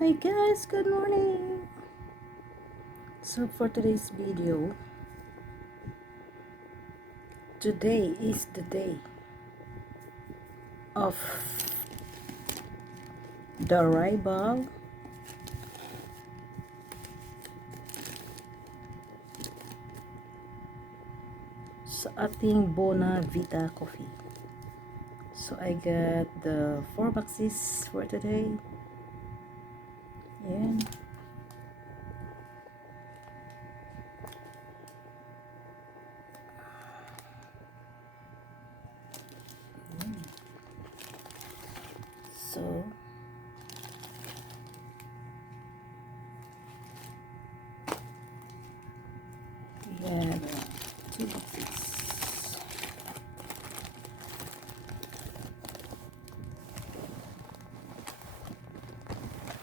Hi guys, good morning. So for today's video, today is the day of the arrival sa ating Bona Vita coffee. So I got the 4 boxes for today. Yan. So we have 2 boxes.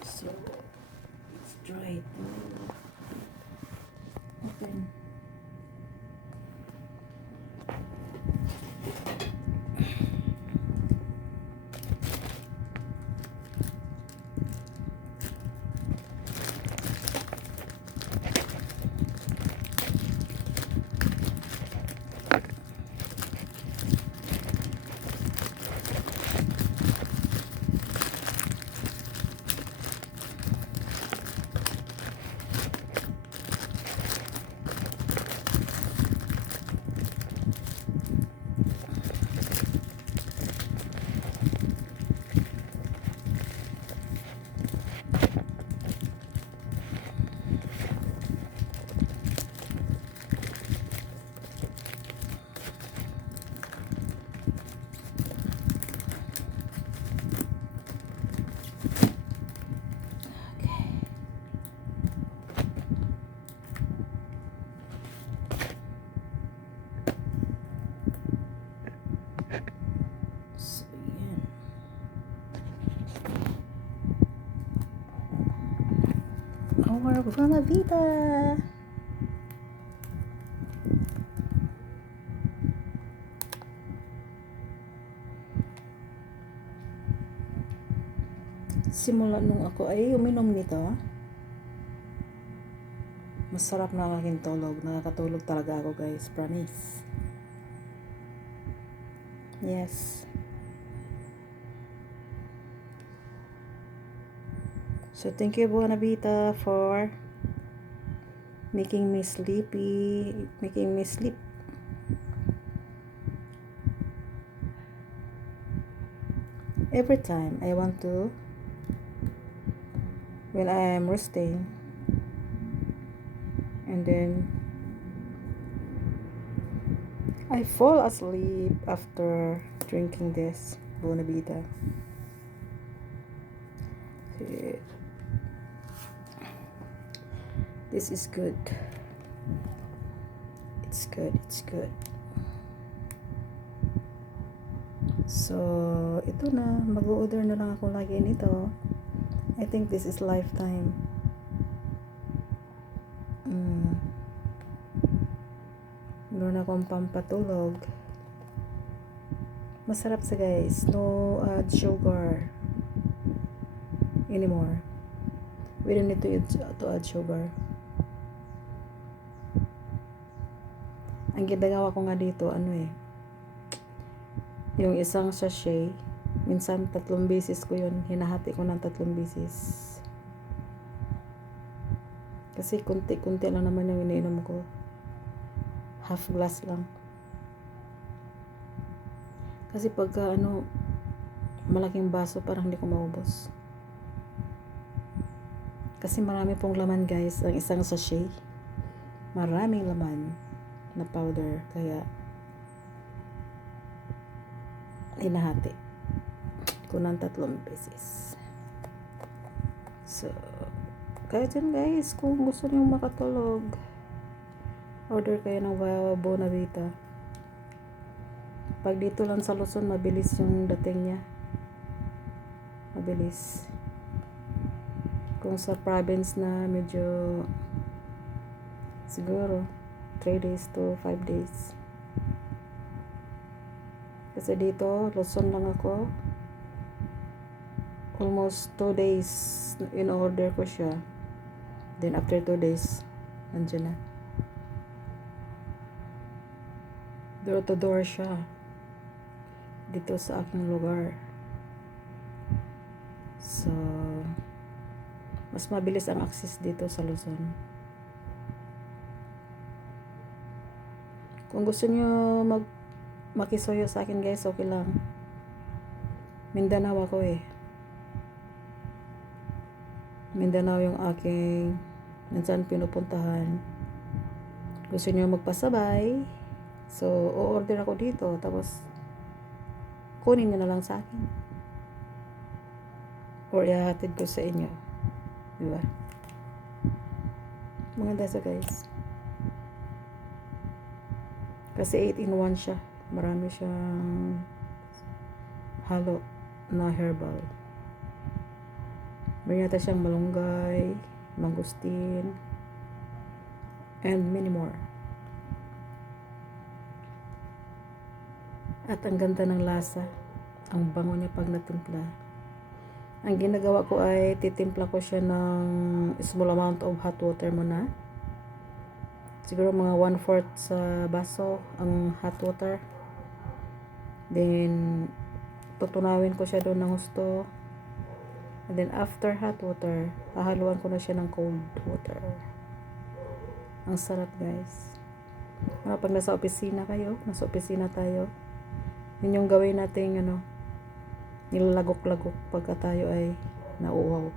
So let's try to open. So yan. Our Bona Vita. Simula nung ako ay uminom nito, masarap na ang aking tulog. Nakakatulog talaga ako guys, promise. Yes. So thank you Buona Vita for making me sleepy, making me sleep. Every time I want to, when I am resting, and then I fall asleep after drinking this Buona Vita. This is good. It's good, it's good. So, ito na. Mag-order na lang ako lagi nito. I think this is lifetime. Meron akong pampatulog. Masarap sa guys. No sugar anymore. We don't need to add sugar. Ang ginagawa ko nga dito, yung isang sachet, minsan 3 beses ko yun, hinahati ko ng 3 beses. Kasi kunti-kunti lang naman yung iniinom ko. Half glass lang. Kasi pagka malaking baso, parang hindi ko maubos. Kasi marami pong laman guys, ang isang sachet. Maraming laman na powder, kaya hinahati ko ng 3 beses. So, kaya dyan guys, kung gusto niyo makatulog, order kayo ng Bona Vita. Pag dito lang sa Luzon, mabilis yung dating niya. Mabilis. Kung sa province na medyo siguro 3 days to 5 days. Kasi dito, Luzon lang ako. almost 2 days in order ko siya. Then after 2 days, nandiyan na. Door to door siya. Dito sa aking lugar. So, mas mabilis ang access dito sa Luzon. Kung gusto nyo makisuyo sa akin guys, okay lang. Mindanao ako eh. Mindanao yung aking minsan pinupuntahan. Gusto nyo magpasabay, so o-order ako dito, tapos kunin nyo na lang sa akin. Or ihahatid ko sa inyo. Diba? Maganda sa guys. Kasi 8-in-1 siya. Marami siyang halo na herbal. Meron yata siyang malunggay, mangustin, and many more. At ang ganda ng lasa. Ang bango niya pag natimpla. Ang ginagawa ko ay titimpla ko siya ng small amount of hot water muna. Siguro mga 1/4 sa baso ang hot water. Then, tutunawin ko siya doon ng husto. And then, after hot water, hahaluan ko na siya ng cold water. Ang sarap guys. Pag nasa opisina kayo, nasa opisina tayo, yun yung gawin natin, nilalagok-lagok pagka tayo ay nauuhaw.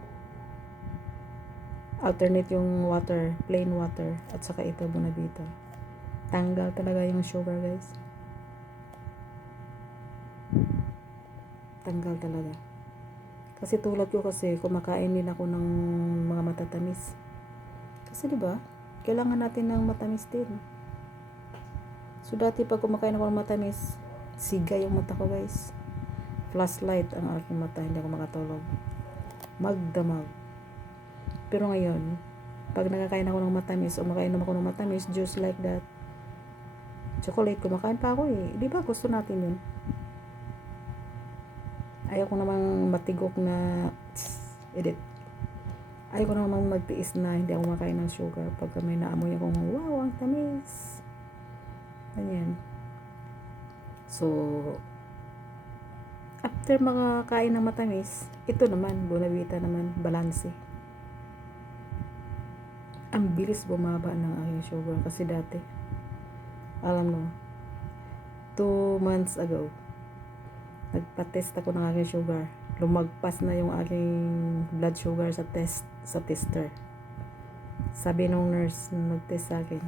Alternate yung water, plain water, at saka ito Bonavita. Tanggal talaga yung sugar guys. Tanggal talaga. Kasi tulad ko kasi, kumakain din ako ng mga matatamis. Kasi diba, kailangan natin ng matamis din. So dati pag kumakain ako ng matamis, siga yung mata ko guys. Flashlight ang aking mata, hindi ako makatulog. Magdamag. Pero ngayon, pag nakakain ako ng matamis o makainom ako ng matamis, juice like that, chocolate, kumakain pa ako eh. Di ba gusto natin yun? Ayaw ko namang matigok na edit. Ayaw ko namang magtiis na hindi ako makain ng sugar pagka may naamoy akong wow, ang tamis. Ganyan. So, after mga kain ng matamis, ito naman, Bonavita naman, balanse. Ang bilis bumaba ng aking sugar kasi dati, alam mo, 2 months ago, nagpa-test ako ng aking sugar. Lumagpas na yung aking blood sugar sa tester. Sabi nung nurse na nag-test sa akin,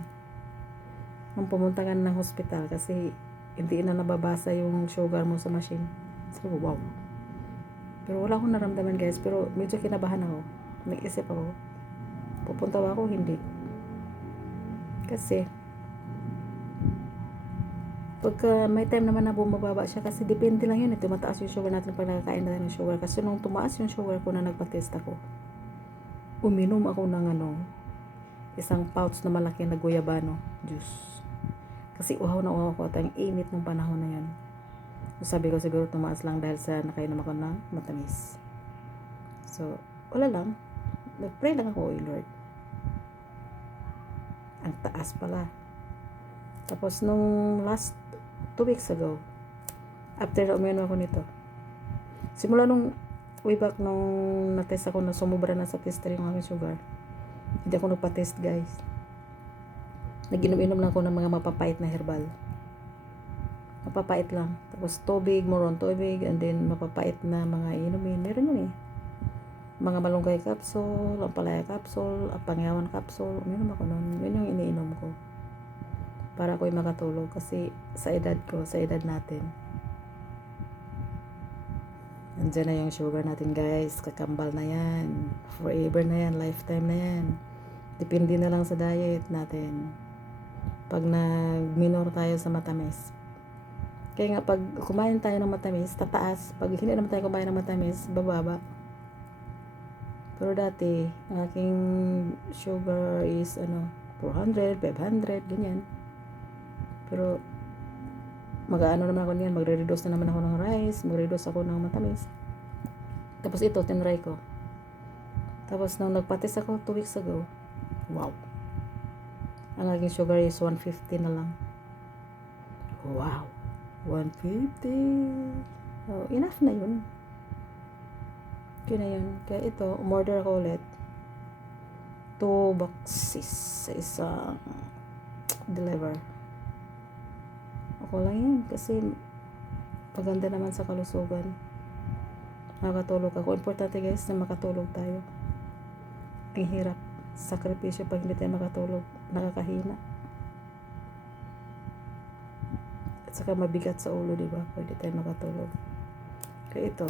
nung pumunta ka ng hospital kasi hindi na nababasa yung sugar mo sa machine. So, wow. Pero wala akong naramdaman guys. Pero medyo kinabahan ako. Nag-isip ako. Pupunta ba ako? Hindi. Kasi, pagka may time naman na bumababa siya, kasi depende lang yun. Tumataas yung sugar natin pag nakakain natin ng sugar. Kasi nung tumaas yung sugar ko na nagpa-test ako, uminom ako ng isang pouch na malaki na guyabano juice. Kasi uhaw na uhaw ko at ang init ng panahon na yan. So, sabi ko siguro tumaas lang dahil sa nakainom ako ng matamis. So, wala lang. Nag-pray lang ako, Lord. Ang taas pala. Tapos nung last 2 weeks ago, after na uminom ako nito, simula nung way back nung na-test ako na sumubra na sa tester yung aking sugar, hindi ako nagpa-test guys. Nag-inom-inom lang ako ng mga mapapait na herbal. Mapapait lang. Tapos tubig, moron tubig, and then mapapait na mga inumin. Meron yun eh. Mga malunggay capsule, ampalaya capsule, pangyawan capsule. Uminom ako nun. Yun yung iniinom ko. Para ako'y makatulog. Kasi sa edad ko, sa edad natin, andyan na yung sugar natin guys. Kakambal na yan. Forever na yan. Lifetime na yan. Depende na lang sa diet natin. Pag nag-minor tayo sa matamis. Kaya nga pag kumain tayo ng matamis, tataas. Pag hindi naman tayo kumain ng matamis, bababa. Pero dati, ang aking sugar is 400, 500, ganyan. Pero mag-aano naman ako niyan, magre-reduce na naman ako ng rice, magre-reduce ako ng matamis. Tapos ito, tinry ko. Tapos nung nagpatis ako 2 weeks ago, wow. Ang naging sugar is 150 na lang. Wow. 150. Oh, enough na yun. Yun na yun. Kaya ito, umorder ako ulit. 2 boxes sa isang deliver. Ako lang yan kasi maganda naman sa kalusugan. Makatulog ako. Importante guys na makatulog tayo. Ang hirap. Sakripisyo pag hindi tayo makatulog. Nakakahina. At saka mabigat sa ulo, diba? Pag hindi tayo makatulog. Kaya ito.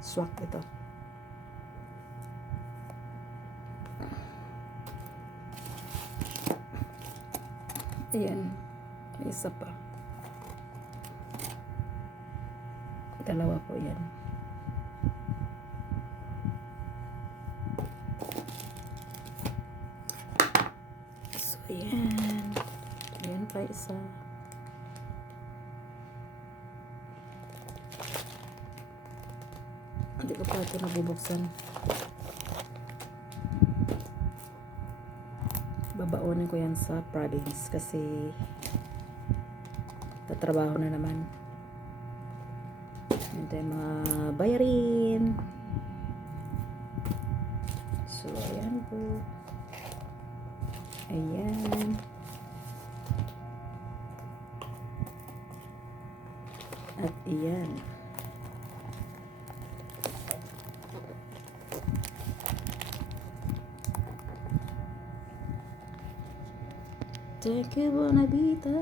Swak ito. Ayan. May isa pa. Dalawa po yan. So, ayan. Ayan pa isa. Hindi ko pa ito nabubuksan. Babaonin ko yan sa province kasi tatrabaho na naman. Ito yung mga bayarin. So, ayan po. Ayan. At ayan. Thank you, Bonavita.